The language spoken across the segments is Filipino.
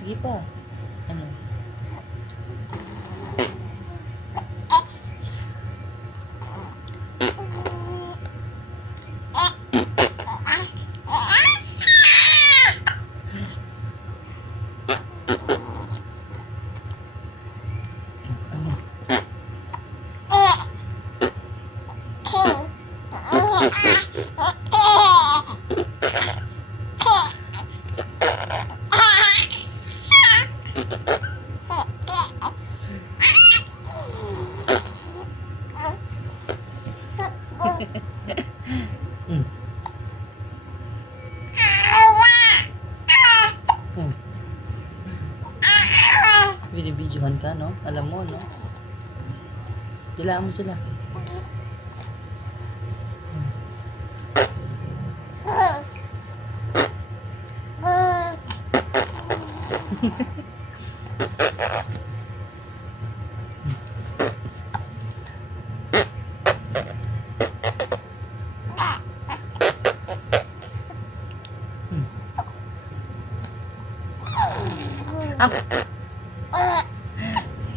Sige pa. Ano? Mm. Mm. Binibidyohan ka, no? Alam mo, no? Dilaan mo sila.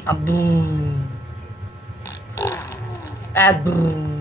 Abu. Abu.